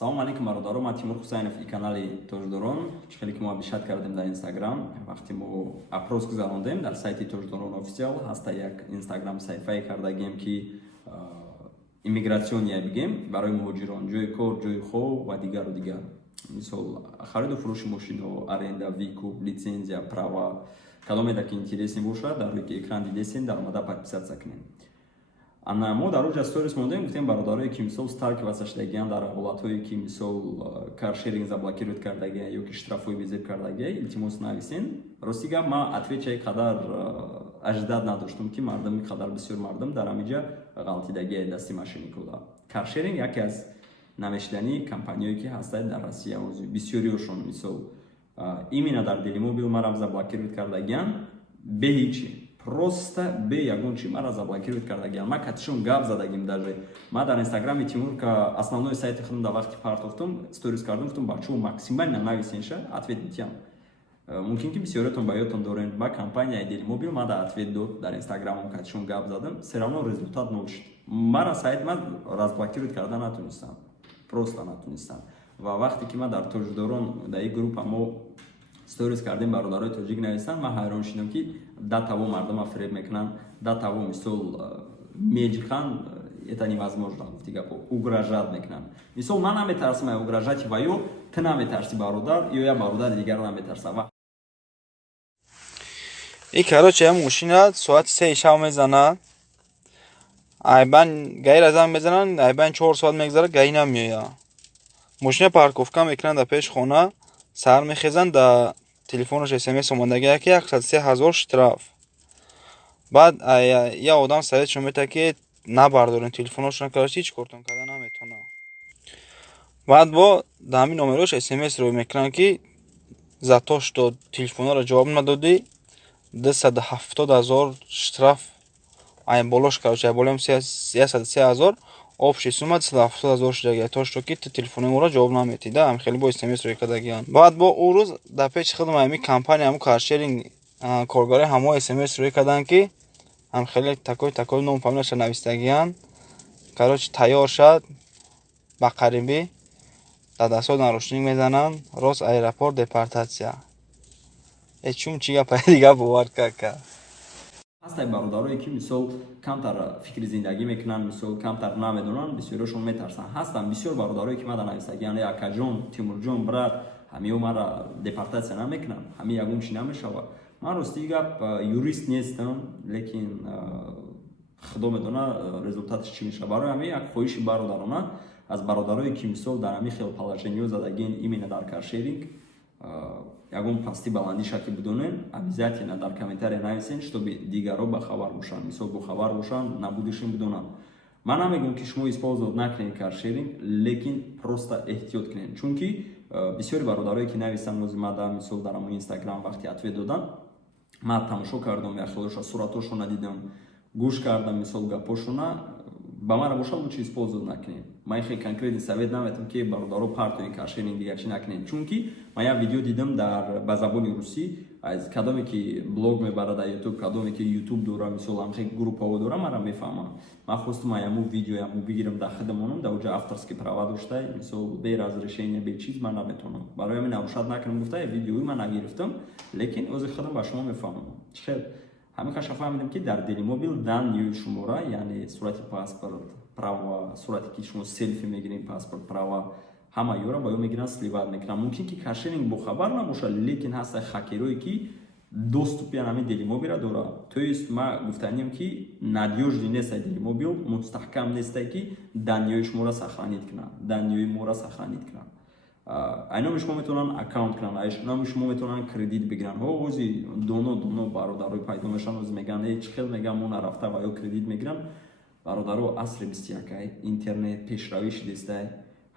салом алейкум бародаро, ман Тимур Хусайнов и канали Тождорон. Хеле ки мо бишат кардем дар Instagram. Вақти мо апрос гузарондем дар сайти Тождорон официал ҳаста як Instagram саҳифае кардагем ки иммигратсиония бигем барои муҳоҷирон, ҷои кор, ҷои хоб ва дигару дигар. Мисол хариду фурӯши мошино, аренда, викуп, лицензия, права, кадомеда ки интересен бошад, дар рӯи ки экран дидесен дар омада подписатсия кунем. Мо дар роҷа сторис мондем, гуфтем бародарое ки мисол старки васа шудагиян дар ҳолатҳое ки мисол каршеринг заблокирует кардагия ё ки штрафҳои безеб кардагия илтимос нависен. Рости гап ман ответчаи қадар аждад надоштум ки мардами қадар бисёр мардам дар ҳамиҷа ғалтидагия дасти мошенникода. Каршеринг яке аз намешидани компаниҳое ки ҳастад дар Россия бисёриҳошон мисол именно дар Делимобил марам заблокирует кардагиян бе ҳичи. Просто бе ягон чи мара заблокирует кардагиян. Ма катишон гап задагим даже. Ма дар Инстаграми Тимур ка основной сайти худам да вақти партофтум, сторис кардам, гуфтам бачаҳо максимально нависенша ответ дитям. Мумкин ки бисёриятон ба ёдтон дорен, ба компанияи Делимобил ма да ответ дод дар Инстаграмам катишон гап задам, все равно результат нол шуд. Мара сайт ма разблокирует карда натунистам. Просто натунистам. Ва вақте ки ма дар Тождорон дар ин группа мо сторис кардем бародарои тоҷик нависанд, ман ҳайрон шудам ки да того мардама фреб мекунанд, да того мисол меҷихан, это невозможно, гуфти гапо угрожат мекунанд. Мисол ман наметарсам ай угрожати ва ё ты наметарси бародар ё я бародар дигар наметарсам. И короче я мошина соат 3 шаб мезанад. Айбан гайр азам мезананд, айбан 4 соат мегзара гай намеояд. Мошина парковка мекунанд да пеш хона, сар мехезанд да телефонаш смс омадагия ки 103,000 штраф. Баъд я одам советшон метад ки набардорен телефонашон, короче ҳеҷ кортон карда наметавонад. Баъд бо да ҳамин номерош смс рӯй мекунанд ки за то что телефонҳоро ҷавоб надодӣ 270,000 штраф. Ай болош короче ай болам 103,000 общая сумма 270,000 шудагия то что ки ту телефони моро ҷавоб наметӣ да ҳам хеле бо смс рӯй кардагиян. Баъд бо ӯ рӯз дар печи худам ҳами компания ҳамун каршеринг коргари ҳамо смс рӯй карданд ки ҳам хеле такой ном фамилияша нависдагиян. Короче тайёр шад ба қарибӣ дар дастҳо нарушник мезананд, рост аэропорт депортатсия. Чум чи гапа дига бовар кард. ҳастай бародарое ки мисол камтар фикри зиндагӣ мекунанд, мисол камтар намедонанд, бисёриҳошон метарсанд. ҳастанд бисёр бародарое ки мада нависдагиян акаҷон, Тимурҷон, брат, ҳамиҳо мара депортатсия намекунанд, ҳамин ягон чи намешавад. Ман ростии гап юрист нестам, лекин худо медонад результаташ чӣ мешавад. Барои ҳамин як хоҳиши бародарона аз бародарое ки мисол дар ҳамин хел положениё задагин именно дар каршеринг ягон пасти баланди шаки бидонен, обязательно дар комментария нависен, чтобы дигарҳо бахабар бошанд, мисол бохабар бошанд, набудашин бидонанд. Ман намегӯям ки шумо использовать накунед каршеринг, лекин просто эҳтиёт кунед, чунки бисёри бародарое ки нависанд мозимада мисол дар ҳамон Instagram вақти ответ доданд, ман тамошо кардам, яхелоша суратошона дидам, гӯш кардам мисол гапошона, ба мара бошад лучше использовать накунед. Ман хеле конкретный совет наметам ки бародаро партои каршеринг дигар чи накунед, чунки ман як видео дидам ба забони русӣ аз кадоме ки блог мебарад дар YouTube, кадоме ки YouTube дора, мисол ҳамхе группаҳо дора, мара мефаҳмам. Ман хостам яму видео яму бигирам дар хидмонам, дар уҷа авторский права доштай, мисол бе разрешения, бе чиз ман наметавонам. Барои ҳамин нарушад накунам гуфта видеои ман нагирифтам, лекин ози худам ба шумо мефаҳмам. Чихел ҳамин фаҳмидам ки дар Делимобил данниёи шумора, яъне сурати паспорт, права, сурате ки шумо селфи мегиред, паспорт, права, ҳама ёра ба ё мегиранд, сливат мекунанд. Мумкин ки каршеринг бохабар набошад, лекин ҳаста хакерое ки доступи ҳамин Делимобилро дорад. То есть ма гуфтаниям ки надёжный нест Делимобил, мустаҳкам нестай ки данниёи шуморо сохранит кунад, данниёи моро сохранит кунад. айноми шумо метавонанд аккаунт кунанд, айноми шумо метавонанд кредит бигиранд. ози доно бародарои пайдо мешаванд, ози мегӯянд чӣ хел мегӯям мо нарафта ва ё кредит мегиранд. бародаро асри 21 интернет пешравӣ шудестай.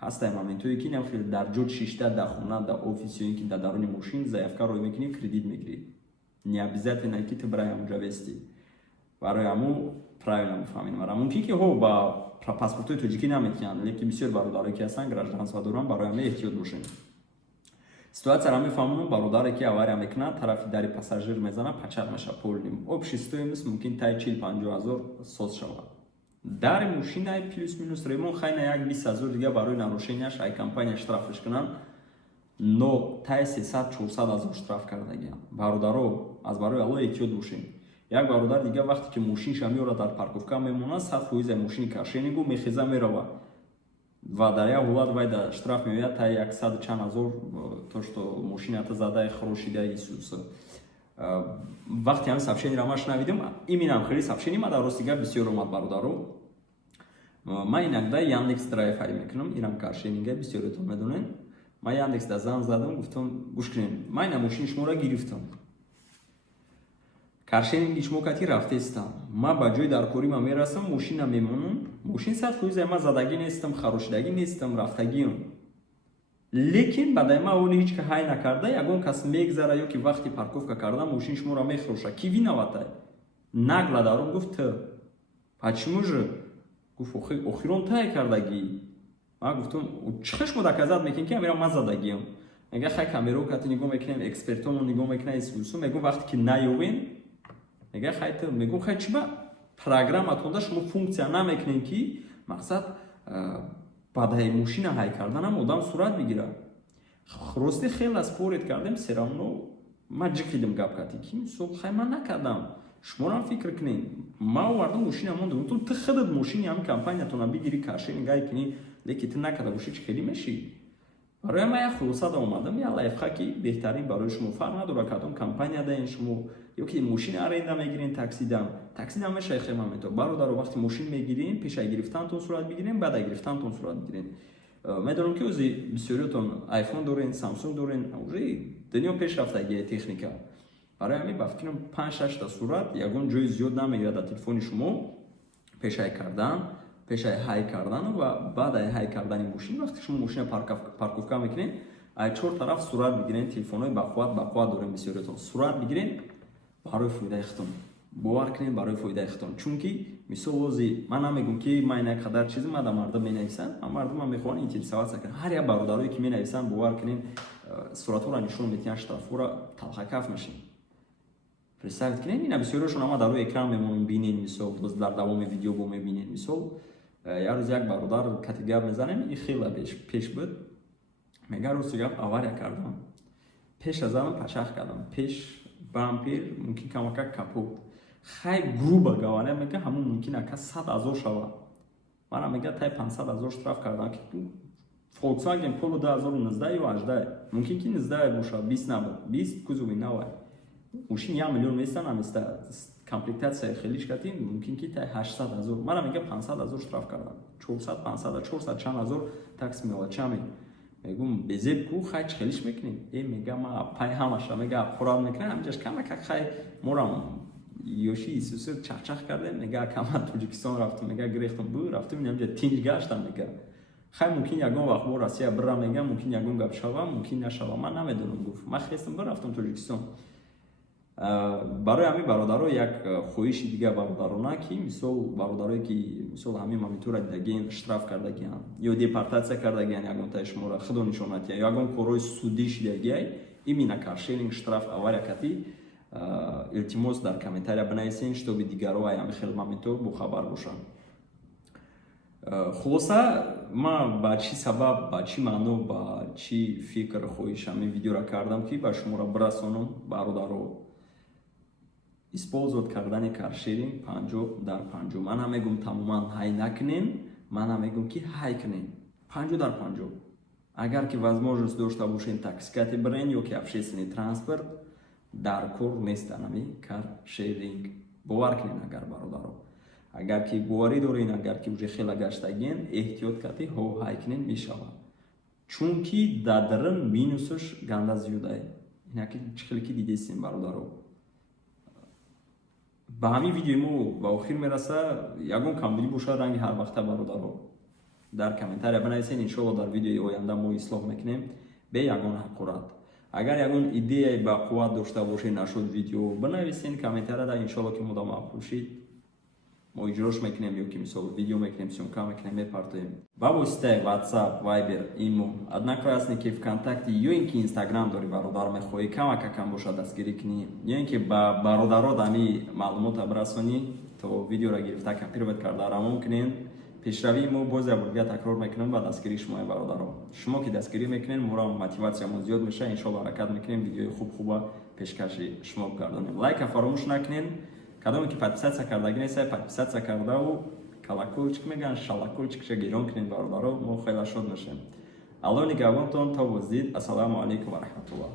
ҳастай моментое ки нахел дар ҷо чишта дар хона, дар офис ё ин ки дар даруни мошин заявка рой мекунӣ, кредит мегирӣ. Не обязательно ки ты браи ҳамуҷа вести. барои ҳаму правилно мефаҳмем. Мумкин ки ба паспортҳои тоҷикӣ наметиҳанд, лекин бисёр бародарое ки ҳастанд гражданство доранд, барои ҳамин эҳтиёт бошем. Ситуатсияро мефаҳмам, бародаре ки авария мекунад, тарафи дари пассажир мезанад, пачақ мешавад полним. Общий стоимост мумкин тай 40-50,000 соз шавад. дари мошинаи плюс минус ремонт хайна як 20,000 дига барои нарушенияш ай компания штрафш кунанд, но тай 300-400,000 штраф кардагиам. Бародаро аз барои Аллоҳ эҳтиёт бошем. Як бародар дига вақте ки мошинша меорад дар парковка мемонад, 100% мошини каршенингу мехеза мерава ва дар як ҳолат вай дар штраф меояд тай 100 чанд ҳазор, то што мошината задаи хӯрошидаи Исус. Вақте ҳам сообщениеро ма шунавидам, иминам хеле сообщение ма дар ростига бисёр омад бародаро. Ман инакда Яндекс Драйв ҳарӣ мекунам, инам каршенинга бисёритон медонен. Ман Яндексда занг задам, гуфтам гӯш кунед, ман ина мошини шуморо гирифтам. Каршенинги шумо кати рафтестам. Ман ба ҷои даркорӣ ма мерасам, мошина мемонам. Мошин 100% ма задагӣ нестам, харошидагӣ нестам, рафтагиам. Лекин баъдаи ма оли ҳеч ка ҳай накарда, ягон кас мегзара ё ки вақти парковка карда мошини шуморо мехороша. Ки виноватай? Нагла даром гуфт ты. Почему же? Гуфт охирон тай кардагӣ. Ман гуфтам чихе шумо доказат мекунед ки амира ма задагиам. Мега хай камерока нигоҳ мекунем, экспертон нигоҳ мекунем, исусу мегум вақте ки наёвен, мега хай ты, мегум хай чиба программатонда шумо функция намекунем ки мақсад баъдаи мошина ҳай карданам одам сурат бигира. Рости хеле според кардем, все равно ма ҷиқидам гап кати ки мисол хай ман накардам. Шуморам фикр кунед. Ма овардам мошина мондам. Гуфтам ты худат мошини ҳам компаниятона бигири каршенинг ай кунӣ, лекин ты накарда бошӣ чӣ хеле мешӣ? барои ма як хулосада омадам, я лайфхаки беҳтарин барои шумо фарқ надорад кадом компания даен шумо ё ки мошин аренда мегирен, таксидам мешай хема мето. Бародаро вақти мошин мегирен, пешай гирифтантон сурат бигирен, баъда гирифтантон сурат бигирен. Медонам ки o'zi бисёриятон iPhone дорен, Samsung дорен, уже дунё пешрафтагии техника. Барои ҳамин ба фикрам 5-6 та сурат ягон ҷои зиёд намегирад дар телефони шумо пешай кардан, пешай ҳай кардан ва баъдаи ҳай кардани мошин вақти шумо мошина парковка мекунед, ай чор тараф сурат бигирен, телефонҳои бақувват дорем бисёриятон. Сурат бигирен барои фоидаи худтон. Бовар кунед барои фоидаи худтон. Чунки мисол лози ман намегум ки ман ина қадар чиз ма дар мардум менависам, мардум мехоҳанд интересоваться кунанд. Ҳар як бародарое ки менависанд бовар кунед суратҳоро нишон медиҳанд, штрафҳоро талхакаф мешин. Представед кунед, ина бисёриёшон ама дар рӯи экран мемонем бинед, мисол дар давоми видео бо мебинед. Мисол як рӯз як бародар кати гап мезанем, ин хеле пеш буд. Мега рӯзи гап авария кардам. Пеш аз ан пашах кардам. Пеш бампер мумкин камака капот. Хай груба гаване мега ҳамун мумкин ака 100,000 шава. Мана мега тай 500,000 штраф кардам ки Volkswagen Polo 2019 ё 18. Мумкин ки 19 боша, 20 набуд. 20 кузови навай. Мошин 1 миллион места наместа комплектация хелиш катин, мумкин ки тай 800,000. Мана мега 500,000 штраф кардам. 400, 500, 400 чанд ҳазор такс меола чами. Мегум безеб ку хай хелиш мекунем. Мега ма пай ҳамаша мега қурал мекунем. Ҳамҷаш камака хай морам ёши Исусу чахчах кардем. Мега кама Тоҷикистон рафтам, мега гирехтам бу рафтам инҷа тинҷ гаштам мега. Хай мумкин ягон вақт мо Россия бирам мега, мумкин ягон гап шава, мумкин нашава. Ман намедонам гуфт. Ман хестам бирафтам Тоҷикистон. Барои ҳамин бародаро як хоҳиши дига бародарона ки мисол бародарое ки мисол ҳамин моментора дидагиен штраф кардагиан ё депортатсия кардагиан ягон таи шуморо худо нишонатия ягон корҳои судӣ шидагиай имина каршеринг штраф авария кати илтимос дар комментария бинависен штоби дигаро ай ҳамин хел моментор бохабар бошанд. Хулоса ман ба чӣ сабаб, ба чӣ маъно, ба чӣ фикр хоҳиш ҳамин видеоро кардам ки ба шуморо бирасонам бародаро. Использовать кардани каршеринг 50/50. Ман намегум тамоман ҳай накунем, ман намегум ки ҳай кунем. 50/50. Агар ки возможност дошта бошем таксикати бирен ё ки общественный транспорт дар кор неста нами каршеринг. Бовар кунед агар бародаро. Агар ки боварӣ дорен, агар ки уже хела гаштагиен, эҳтиёт кати ҳай кунем мешавад. Чунки дадрин минусаш ганда зиёда. Инаки чӣ хеле ки дидестем бародаро. Ба ҳамин видеои мо ба охир мераса. Ягон камбудӣ бошад ранги ҳар вақта бародаро дар комментария бинависен. Иншоалло дар видеои оянда мо ислоҳ мекунем бе ягон ҳақорат. Агар ягон идеяи бақувват дошта бошед нашуд видео бинависен комментарияда. Иншоалло ки мо да маъқул шид мо иҷрош мекунем ё ки мисол видео мекунем, сёмка мекунем, мепартоем ба воситаи WhatsApp, Viber, Imo. Однако ясне ки ВКонтакте ё ин ки Instagram дори бародар мехоҳӣ камака кам боша дастгирӣ кунӣ ё ин ки ба бародарот ҳамин маълумота бирасонӣ, то видеоро гирифта копировать кардаро мумкинен пешравии мо боз бурга такрор мекунем ба дастгирии шумои бародаро. Шумо ки дастгирӣ мекунен моро мотиватсиямо зиёд меша, иншолло ҳаракат мекунем видеои хуб-хуба пешкаши шумо гардонем. Лайка фаромӯш накунен. Кадоме ки подписатсия кардаги неста, подписатсия кардаву колокольчик меган, шалакольчикша гирон кунен бародаро, мо хеле шод мешем. Аллоҳ нигаҳбонтон то боздид. Ассалому алайкум ва раҳматуллоҳ.